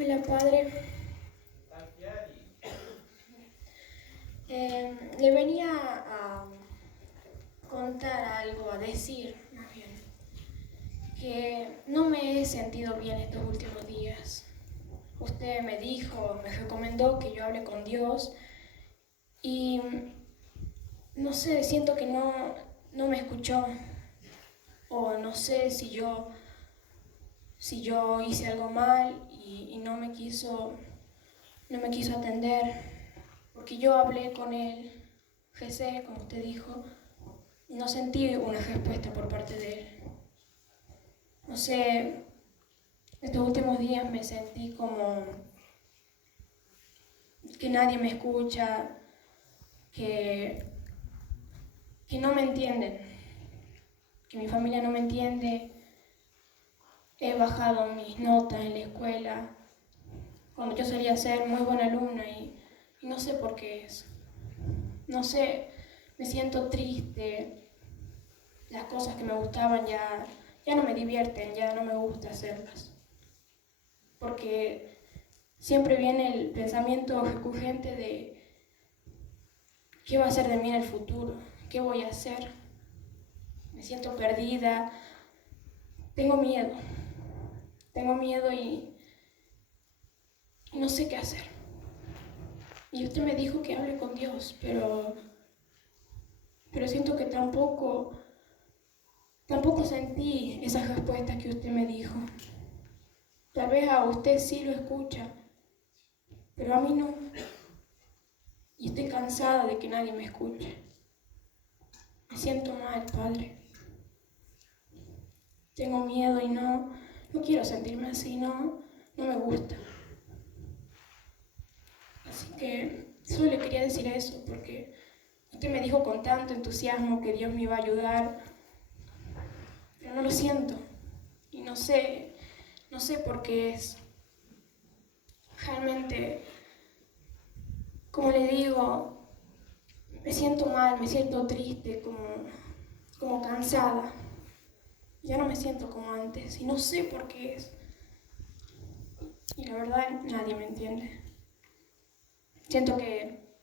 Hola, padre. Le venía a contar algo, a decir, más bien, que no me he sentido bien estos últimos días. Usted me dijo, me recomendó que yo hable con Dios y no sé, siento que no me escuchó, o no sé si yo hice algo mal y no me quiso atender. Porque yo hablé con él, recé, como usted dijo, y no sentí una respuesta por parte de él. No sé, estos últimos días me sentí como que nadie me escucha, que no me entienden, que mi familia no me entiende. He bajado mis notas en la escuela, cuando yo solía ser muy buena alumna y no sé por qué es. No sé, me siento triste. Las cosas que me gustaban ya no me divierten, ya no me gusta hacerlas. Porque siempre viene el pensamiento recurrente de ¿qué va a ser de mí en el futuro? ¿Qué voy a hacer? Me siento perdida. Tengo miedo. Tengo miedo y no sé qué hacer. Y usted me dijo que hable con Dios, pero siento que tampoco sentí esas respuestas que usted me dijo. Tal vez a usted sí lo escucha, pero a mí no. Y estoy cansada de que nadie me escuche. Me siento mal, padre. Tengo miedo y no quiero sentirme así, no me gusta. Así que solo le quería decir eso, porque usted me dijo con tanto entusiasmo que Dios me iba a ayudar, pero no lo siento. Y no sé por qué es. Realmente, como le digo, me siento mal, me siento triste, como cansada. Ya no me siento como antes y no sé por qué es. Y la verdad, nadie me entiende. Siento que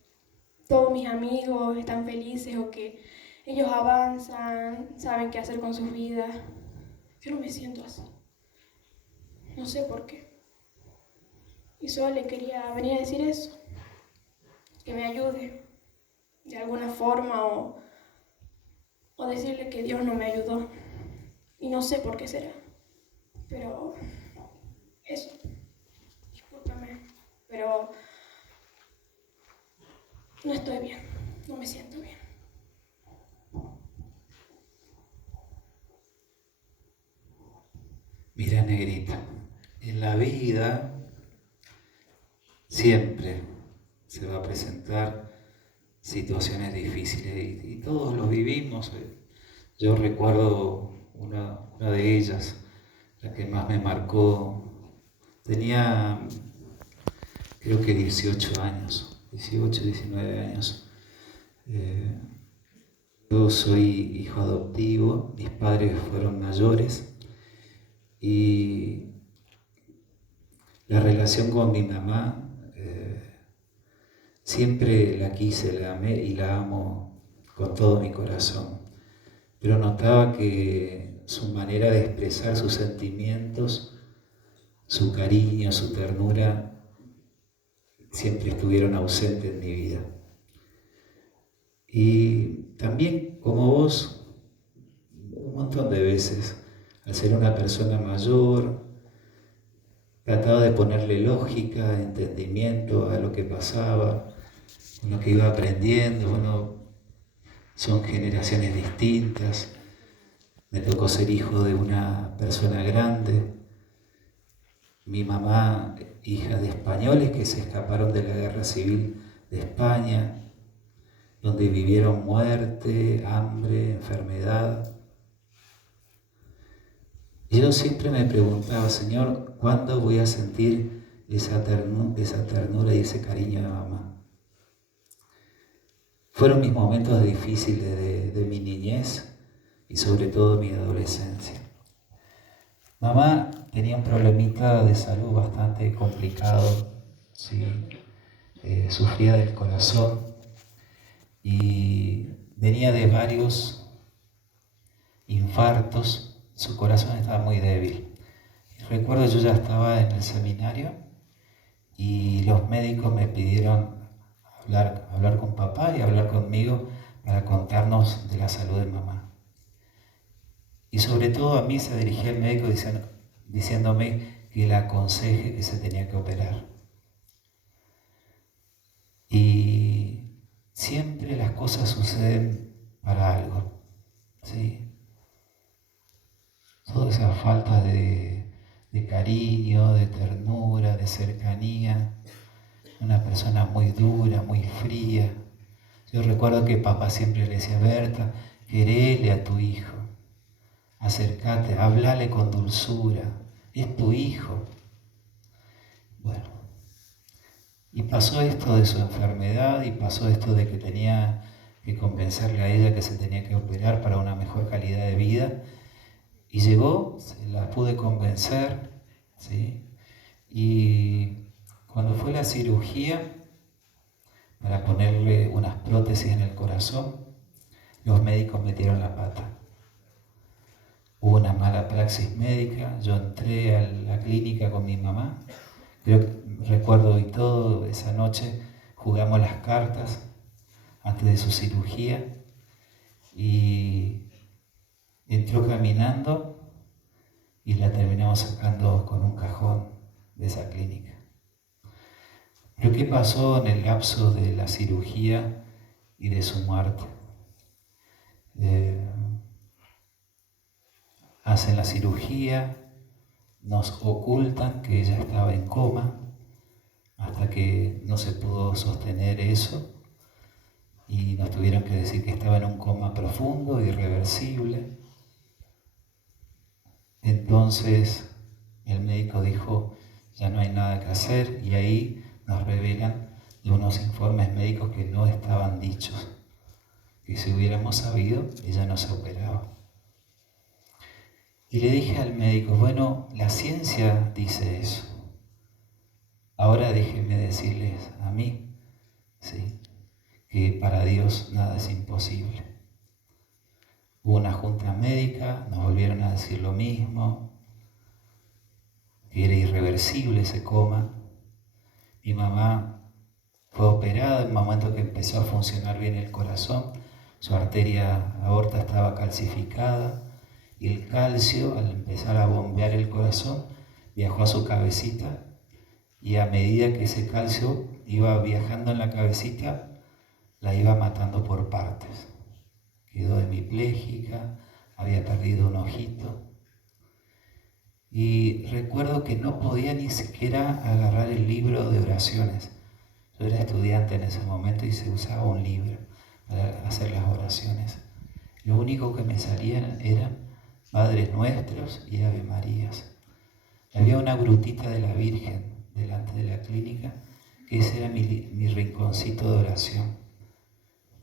todos mis amigos están felices o que ellos avanzan, saben qué hacer con sus vidas. Yo no me siento así. No sé por qué. Y solo le quería venir a decir eso. Que me ayude de alguna forma o decirle que Dios no me ayudó. Y no sé por qué será. Pero eso. Discúlpame. Pero no estoy bien. No me siento bien. Mira, negrita, en la vida siempre se va a presentar situaciones difíciles y todos lo vivimos. Yo recuerdo una de ellas, la que más me marcó. Tenía creo que 18 años, 18, 19 años. Eh, yo soy hijo adoptivo, mis padres fueron mayores y la relación con mi mamá siempre la quise, la amé y la amo con todo mi corazón. Pero notaba que su manera de expresar sus sentimientos, su cariño, su ternura, siempre estuvieron ausentes en mi vida. Y también, como vos, un montón de veces, al ser una persona mayor, trataba de ponerle lógica, entendimiento a lo que pasaba, con lo que iba aprendiendo. Bueno, son generaciones distintas. Me tocó ser hijo de una persona grande. Mi mamá, hija de españoles que se escaparon de la guerra civil de España, donde vivieron muerte, hambre, enfermedad. Y yo siempre me preguntaba, Señor, ¿cuándo voy a sentir esa ternura y ese cariño de mamá? Fueron mis momentos difíciles de mi niñez y sobre todo mi adolescencia. Mamá tenía un problemita de salud bastante complicado, ¿sí? Sufría del corazón y venía de varios infartos, su corazón estaba muy débil. Recuerdo, yo ya estaba en el seminario y los médicos me pidieron hablar con papá y hablar conmigo para contarnos de la salud de mamá. Y sobre todo a mí se dirigía el médico diciéndome que le aconseje que se tenía que operar. Y siempre las cosas suceden para algo, ¿sí? Toda esa falta de cariño, de ternura, de cercanía, una persona muy dura, muy fría. Yo recuerdo que papá siempre le decía: Berta, querele a tu hijo, acércate, háblale con dulzura, es tu hijo. Bueno, y pasó esto de su enfermedad y pasó esto de que tenía que convencerle a ella que se tenía que operar para una mejor calidad de vida. Y llegó, se la pude convencer, ¿sí? Y cuando fue la cirugía para ponerle unas prótesis en el corazón, los médicos metieron la pata. Hubo una mala praxis médica, yo entré a la clínica con mi mamá, recuerdo y todo, esa noche jugamos las cartas antes de su cirugía y entró caminando y la terminamos sacando con un cajón de esa clínica. Pero ¿qué pasó en el lapso de la cirugía y de su muerte? Hacen la cirugía, nos ocultan que ella estaba en coma hasta que no se pudo sostener eso y nos tuvieron que decir que estaba en un coma profundo, irreversible. Entonces el médico dijo: ya no hay nada que hacer, y ahí nos revelan de unos informes médicos que no estaban dichos, que si hubiéramos sabido, ella no se operaba. Y le dije al médico: bueno, la ciencia dice eso. Ahora déjenme decirles a mí, ¿sí?, que para Dios nada es imposible. Hubo una junta médica, nos volvieron a decir lo mismo, que era irreversible ese coma. Mi mamá fue operada en el momento que empezó a funcionar bien el corazón, su arteria aorta estaba calcificada y el calcio, al empezar a bombear el corazón, viajó a su cabecita, y a medida que ese calcio iba viajando en la cabecita, la iba matando por partes. Quedó hemipléjica, había perdido un ojito. Y recuerdo que no podía ni siquiera agarrar el libro de oraciones. Yo era estudiante en ese momento y se usaba un libro para hacer las oraciones. Lo único que me salían eran Padres Nuestros y Ave Marías. Había una grutita de la Virgen delante de la clínica, que ese era mi rinconcito de oración,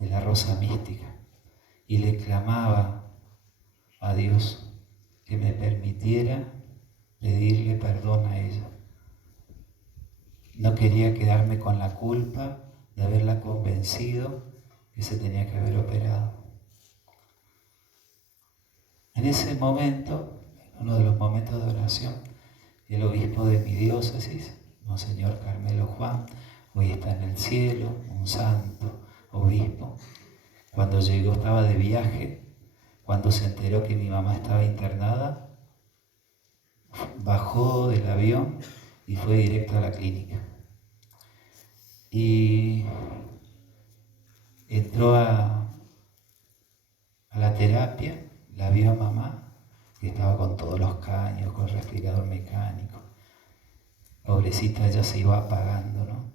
de la rosa mística. Y le clamaba a Dios que me permitiera pedirle perdón a ella. No quería quedarme con la culpa de haberla convencido que se tenía que haber operado. En ese momento, uno de los momentos de oración, el obispo de mi diócesis, Monseñor Carmelo Juan, hoy está en el cielo, un santo obispo, cuando llegó, estaba de viaje, cuando se enteró que mi mamá estaba internada, bajó del avión y fue directo a la clínica. Y entró a la terapia, la vio a mamá, que estaba con todos los caños, con respirador mecánico. Pobrecita, ya se iba apagando, ¿no?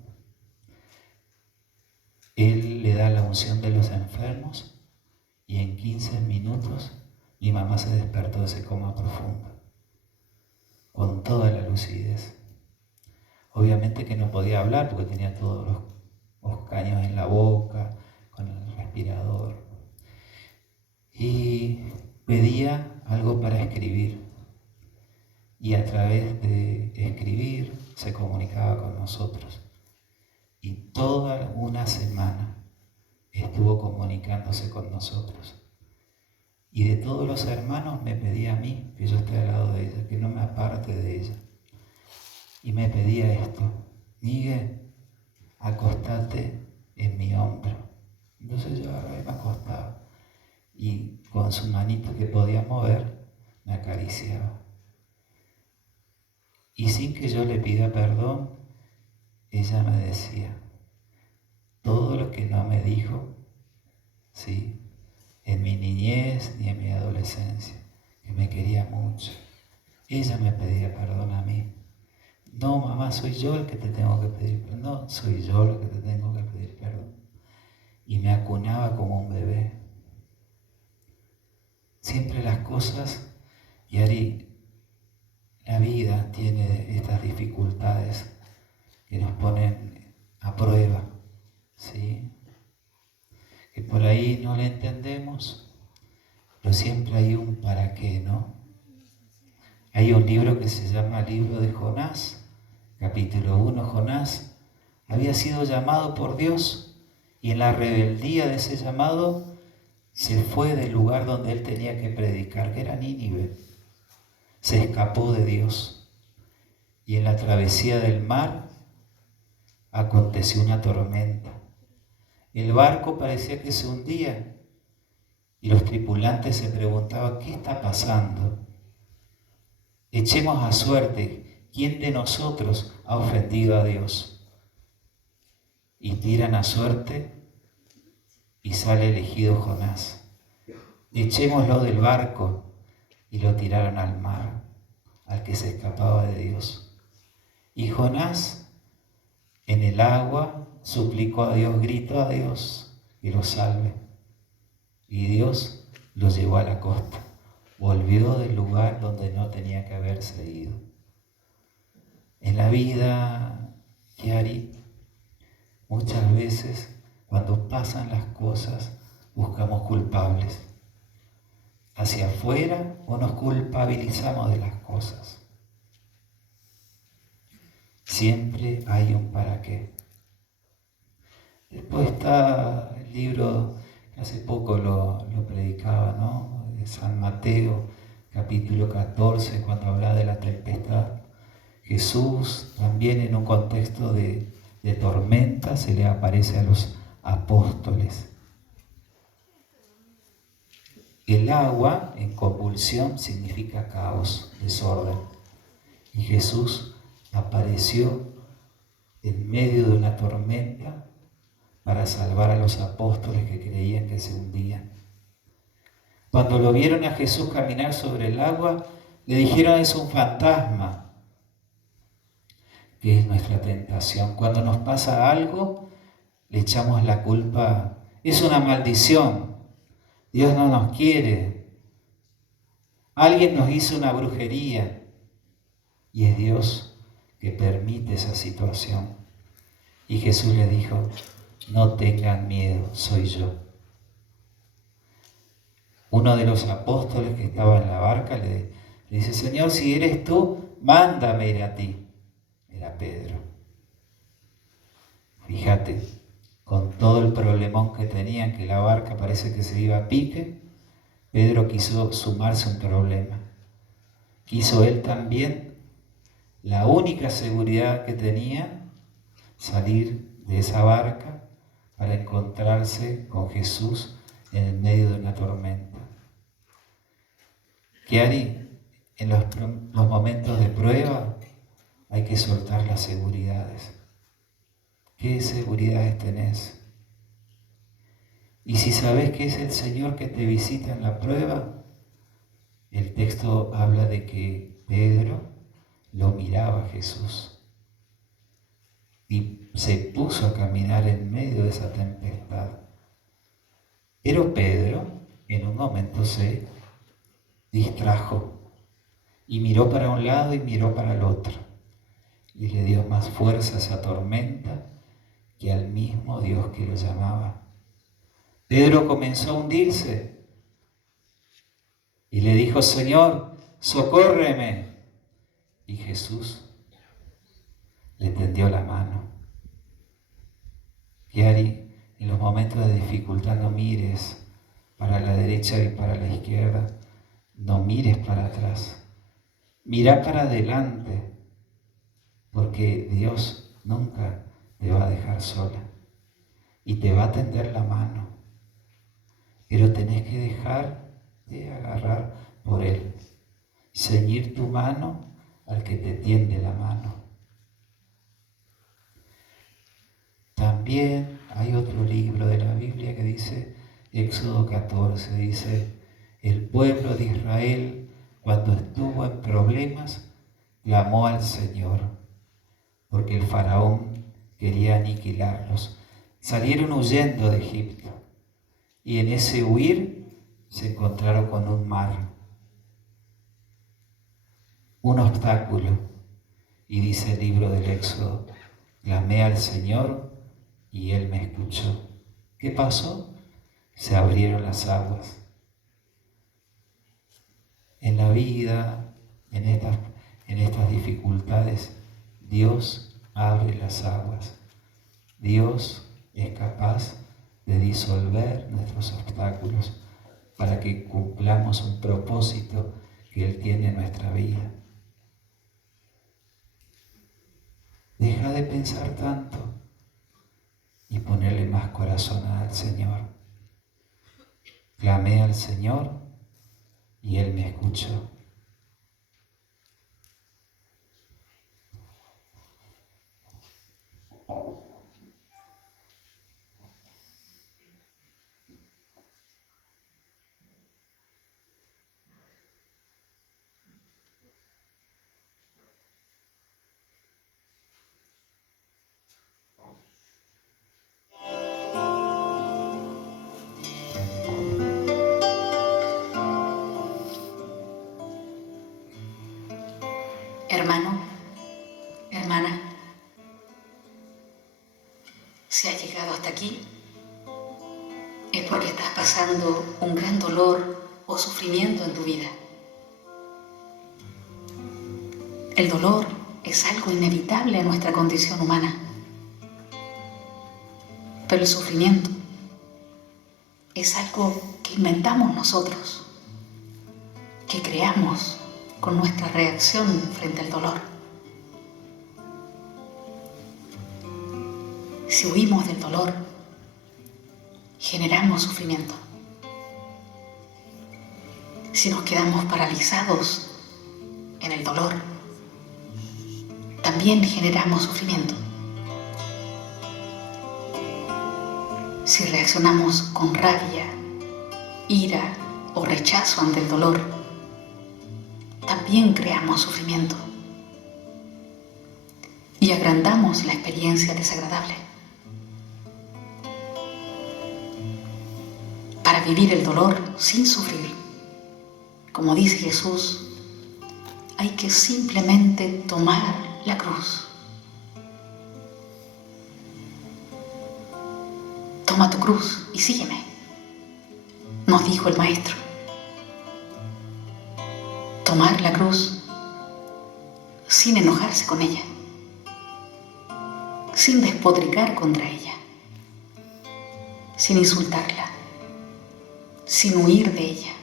Él le da la unción de los enfermos y en 15 minutos mi mamá se despertó de ese coma profundo, con toda la lucidez. Obviamente que no podía hablar porque tenía todos los caños en la boca, con el respirador. Y pedía algo para escribir. y a través de escribir se comunicaba con nosotros. Y toda una semana estuvo comunicándose con nosotros. Y de todos los hermanos me pedía a mí que yo esté al lado de ella, que no me aparte de ella. Y me pedía esto: Miguel, acostate en mi hombro. Entonces yo agarré y me acostaba. Y con su manito que podía mover, me acariciaba. Y sin que yo le pida perdón, ella me decía todo lo que no me dijo, ¿sí?, en mi niñez ni en mi adolescencia, que me quería mucho. Ella me pedía perdón a mí. No, mamá, soy yo el que te tengo que pedir perdón. No, soy yo el que te tengo que pedir perdón. Y me acunaba como un bebé. Siempre las cosas, y Ari, la vida tiene estas dificultades que nos ponen a prueba, ¿sí? Que por ahí no le entendemos, pero siempre hay un para qué, ¿no? Hay un libro que se llama Libro de Jonás, capítulo 1. Jonás había sido llamado por Dios y en la rebeldía de ese llamado se fue del lugar donde él tenía que predicar, que era Nínive. Se escapó de Dios y en la travesía del mar aconteció una tormenta. El barco parecía que se hundía y los tripulantes se preguntaban: ¿qué está pasando? Echemos a suerte, ¿quién de nosotros ha ofendido a Dios? Y tiran a suerte y sale elegido Jonás. Echémoslo del barco, y lo tiraron al mar, al que se escapaba de Dios. Y Jonás, en el agua, suplicó a Dios, gritó a Dios que lo salve. Y Dios lo llevó a la costa. Volvió del lugar donde no tenía que haberse ido. En la vida, Chiari, muchas veces cuando pasan las cosas buscamos culpables hacia afuera o nos culpabilizamos de las cosas. Siempre hay un para qué. Después está el libro que hace poco lo predicaba, ¿no?, de San Mateo, capítulo 14, cuando habla de la tempestad. Jesús, también en un contexto de tormenta, se le aparece a los apóstoles. El agua en convulsión significa caos, desorden. Y Jesús apareció en medio de una tormenta para salvar a los apóstoles que creían que se hundían. Cuando lo vieron a Jesús caminar sobre el agua, le dijeron: es un fantasma. Que es nuestra tentación. Cuando nos pasa algo, le echamos la culpa. Es una maldición. Dios no nos quiere. Alguien nos hizo una brujería. Y es Dios que permite esa situación. Y Jesús le dijo: no tengan miedo, soy yo. Uno de los apóstoles que estaba en la barca le dice: Señor, si eres tú, mándame ir a ti. Era Pedro. Fíjate, con todo el problemón que tenían, que la barca parece que se iba a pique, Pedro quiso sumarse a un problema. Quiso él también, la única seguridad que tenía, salir de esa barca para encontrarse con Jesús en el medio de una tormenta. Chiari, en los momentos de prueba hay que soltar las seguridades. ¿Qué seguridades tenés? Y si sabés que es el Señor que te visita en la prueba, el texto habla de que Pedro lo miraba a Jesús y se puso a caminar en medio de esa tempestad. Pero Pedro en un momento se distrajo y miró para un lado y miró para el otro y le dio más fuerza a esa tormenta que al mismo Dios que lo llamaba. Pedro comenzó a hundirse y le dijo: Señor, socórreme. Y Jesús le tendió la mano. Yari, en los momentos de dificultad no mires para la derecha y para la izquierda, no mires para atrás, mira para adelante, porque Dios nunca te va a dejar sola y te va a tender la mano, pero tenés que dejar de agarrar por Él, ceñir tu mano al que te tiende la mano. También hay otro libro de la Biblia que dice, Éxodo 14, dice, el pueblo de Israel, cuando estuvo en problemas, clamó al Señor, porque el faraón quería aniquilarlos. Salieron huyendo de Egipto y en ese huir se encontraron con un mar, un obstáculo. Y dice el libro del Éxodo, clamé al Señor y Él me escuchó. ¿Qué pasó? Se abrieron las aguas. En la vida, en estas dificultades, Dios abre las aguas. Dios es capaz de disolver nuestros obstáculos para que cumplamos un propósito que Él tiene en nuestra vida. Deja de pensar tanto y ponerle más corazón al Señor. Clamé al Señor y Él me escuchó. Hermano, hermana, si has llegado hasta aquí, es porque estás pasando un gran dolor o sufrimiento en tu vida. El dolor es algo inevitable en nuestra condición humana, pero el sufrimiento es algo que inventamos nosotros, que creamos con nuestra reacción frente al dolor. Si huimos del dolor, generamos sufrimiento. Si nos quedamos paralizados en el dolor, también generamos sufrimiento. Si reaccionamos con rabia, ira o rechazo ante el dolor, también creamos sufrimiento y agrandamos la experiencia desagradable. Para vivir el dolor sin sufrir, como dice Jesús, hay que simplemente tomar la cruz. Toma tu cruz y sígueme, nos dijo el Maestro. Tomar la cruz sin enojarse con ella, sin despotricar contra ella, sin insultarla, sin huir de ella,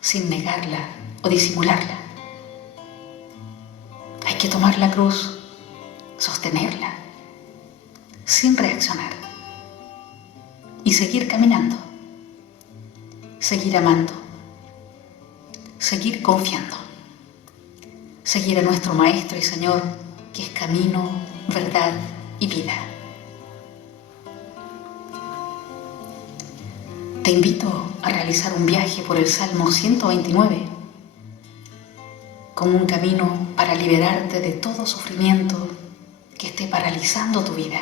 sin negarla o disimularla. Hay que tomar la cruz, sostenerla, sin reaccionar y seguir caminando, seguir amando, seguir confiando, seguir a nuestro Maestro y Señor, que es camino, verdad y vida. Te invito a realizar un viaje por el Salmo 129, como un camino para liberarte de todo sufrimiento que esté paralizando tu vida.